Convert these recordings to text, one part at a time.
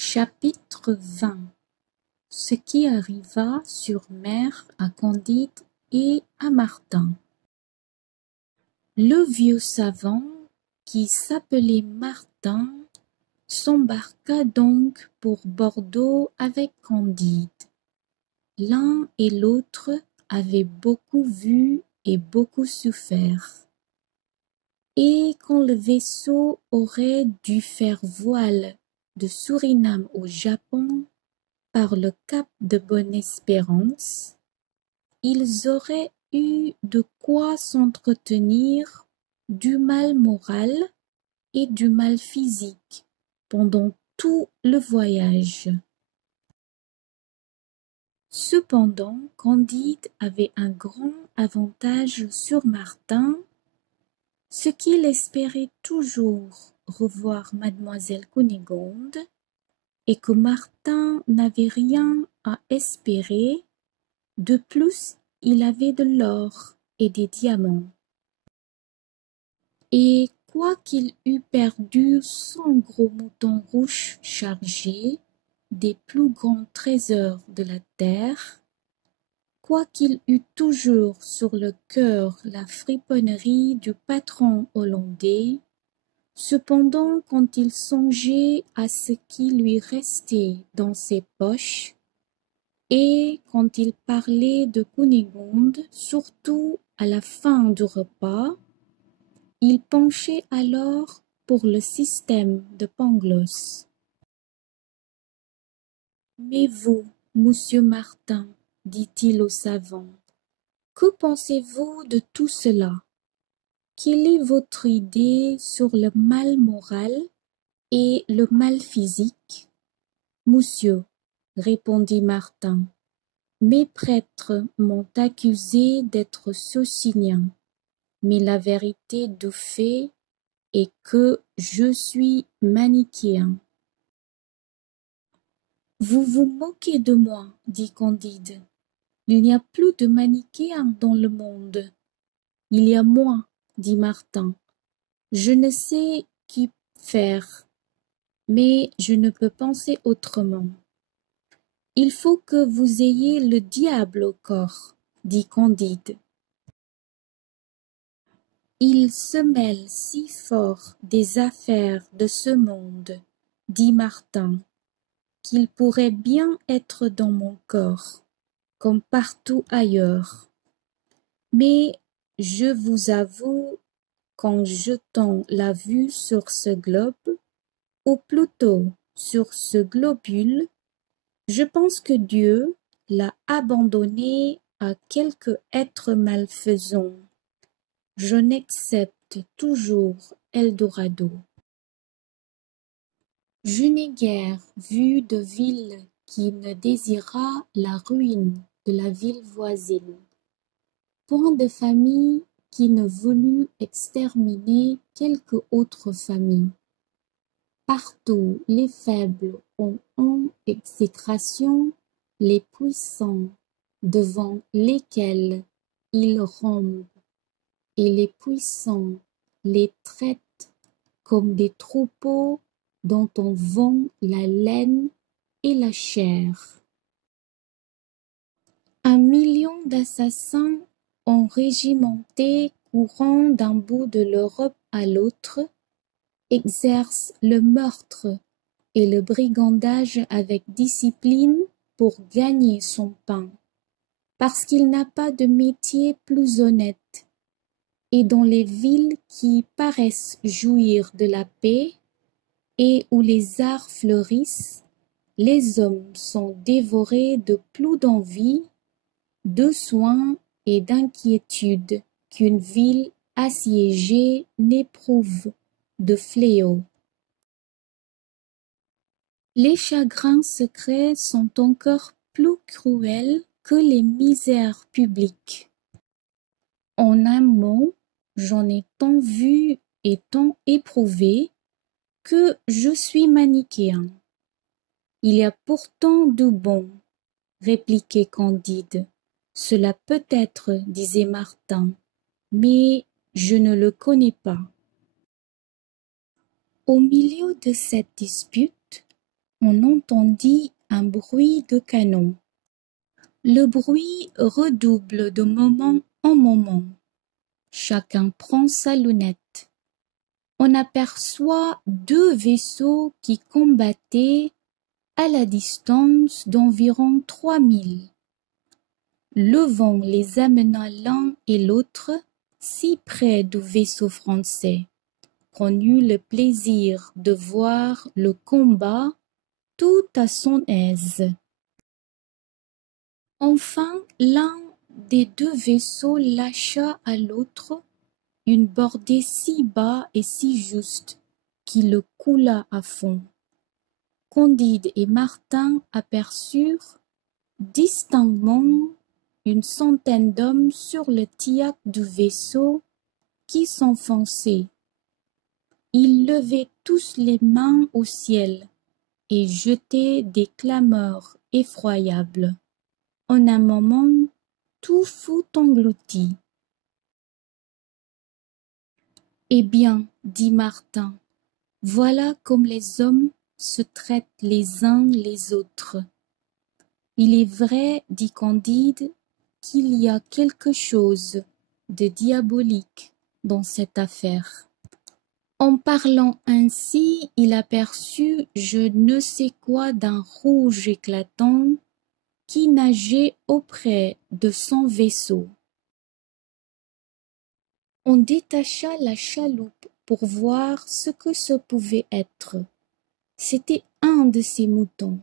Chapitre 20. Ce qui arriva sur mer à Candide et à Martin. Le vieux savant, qui s'appelait Martin, s'embarqua donc pour Bordeaux avec Candide. L'un et l'autre avaient beaucoup vu et beaucoup souffert. Et quand le vaisseau aurait dû faire voile de Suriname au Japon par le cap de Bonne-Espérance, ils auraient eu de quoi s'entretenir du mal moral et du mal physique pendant tout le voyage. Cependant, Candide avait un grand avantage sur Martin, ce qu'il espérait toujours revoir mademoiselle Cunégonde, et que Martin n'avait rien à espérer. De plus, il avait de l'or et des diamants. Et quoiqu'il eût perdu 100 gros moutons rouges chargés des plus grands trésors de la terre, quoiqu'il eût toujours sur le cœur la friponnerie du patron hollandais, cependant quand il songeait à ce qui lui restait dans ses poches, et quand il parlait de Cunégonde, surtout à la fin du repas, il penchait alors pour le système de Pangloss. « Mais vous, monsieur Martin, dit-il au savant, que pensez-vous de tout cela? Quelle est votre idée sur le mal moral et le mal physique? » Monsieur, répondit Martin, mes prêtres m'ont accusé d'être socinien, mais la vérité du fait est que je suis manichéen. Vous vous moquez de moi, dit Candide. Il n'y a plus de manichéens dans le monde. Il y a moi, dit Martin. Je ne sais qu'y faire, mais je ne peux penser autrement. Il faut que vous ayez le diable au corps, dit Candide. Il se mêle si fort des affaires de ce monde, dit Martin, qu'il pourrait bien être dans mon corps, comme partout ailleurs. Mais je vous avoue qu'en jetant la vue sur ce globe, ou plutôt sur ce globule, je pense que Dieu l'a abandonné à quelque être malfaisant. Je n'accepte toujours Eldorado. Je n'ai guère vu de ville qui ne désirât la ruine de la ville voisine, point de famille qui ne voulût exterminer quelque autre famille. Partout les faibles ont en exécration les puissants devant lesquels ils rompent, et les puissants les traitent comme des troupeaux dont on vend la laine et la chair. 1 million d'assassins enrégimentés courant d'un bout de l'Europe à l'autre exerce le meurtre et le brigandage avec discipline pour gagner son pain, parce qu'il n'a pas de métier plus honnête, et dans les villes qui paraissent jouir de la paix et où les arts fleurissent, les hommes sont dévorés de plus d'envie, de soins et d'inquiétude qu'une ville assiégée n'éprouve de fléaux. Les chagrins secrets sont encore plus cruels que les misères publiques. En un mot, j'en ai tant vu et tant éprouvé que je suis manichéen. Il y a pourtant du bon, répliquait Candide. Cela peut être, disait Martin, mais je ne le connais pas. Au milieu de cette dispute, on entendit un bruit de canon. Le bruit redouble de moment en moment. Chacun prend sa lunette. On aperçoit deux vaisseaux qui combattaient à la distance d'environ 3000. Le vent les amena l'un et l'autre si près du vaisseau français qu'on eut le plaisir de voir le combat tout à son aise. Enfin, l'un des deux vaisseaux lâcha à l'autre une bordée si bas et si juste qu'il le coula à fond. Candide et Martin aperçurent distinctement une centaine d'hommes sur le tillac du vaisseau qui s'enfonçait. Ils levaient tous les mains au ciel et jetaient des clameurs effroyables. En un moment, tout fut englouti. « Eh bien, dit Martin, voilà comme les hommes se traitent les uns les autres. » Il est vrai, dit Candide, qu'il y a quelque chose de diabolique dans cette affaire. En parlant ainsi, il aperçut je ne sais quoi d'un rouge éclatant qui nageait auprès de son vaisseau. On détacha la chaloupe pour voir ce que ce pouvait être. C'était un de ces moutons.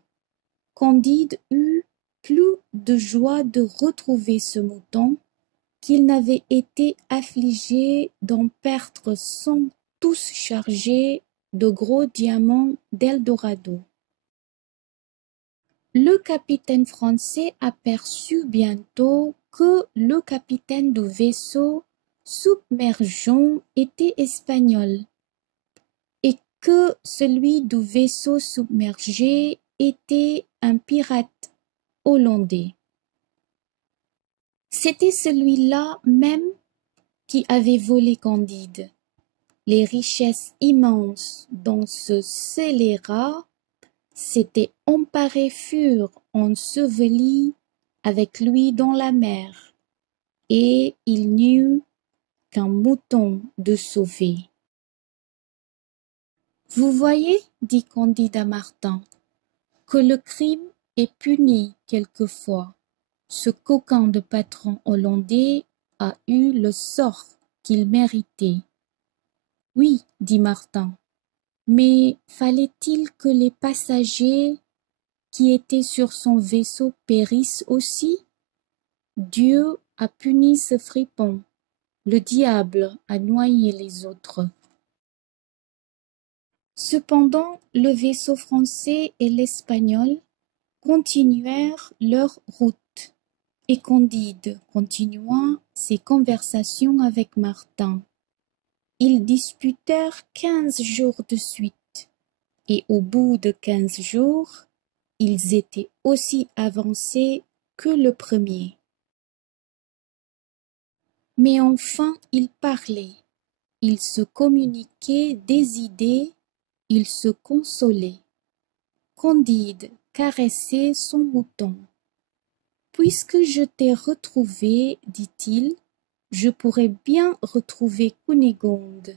Candide eut plus de joie de retrouver ce mouton qu'il n'avait été affligé d'en perdre sans tous chargés de gros diamants d'Eldorado. Le capitaine français aperçut bientôt que le capitaine du vaisseau submergeant était espagnol et que celui du vaisseau submergé était un pirate hollandais. C'était celui-là même qui avait volé Candide. Les richesses immenses dont ce scélérat s'était emparé furent ensevelies avec lui dans la mer, et il n'y eut qu'un mouton de sauvé. « Vous voyez, dit Candide à Martin, que le crime est puni quelquefois. Ce coquin de patron hollandais a eu le sort qu'il méritait. » « Oui, dit Martin, mais fallait-il que les passagers qui étaient sur son vaisseau périssent aussi? Dieu a puni ce fripon, le diable a noyé les autres. » Cependant, le vaisseau français et l'espagnol continuèrent leur route, et Candide continua ses conversations avec Martin. Ils disputèrent 15 jours de suite, et au bout de 15 jours, ils étaient aussi avancés que le premier. Mais enfin ils parlaient, ils se communiquaient des idées, ils se consolaient. Candide caressait son mouton. « Puisque je t'ai retrouvé, dit-il, je pourrais bien retrouver Cunégonde.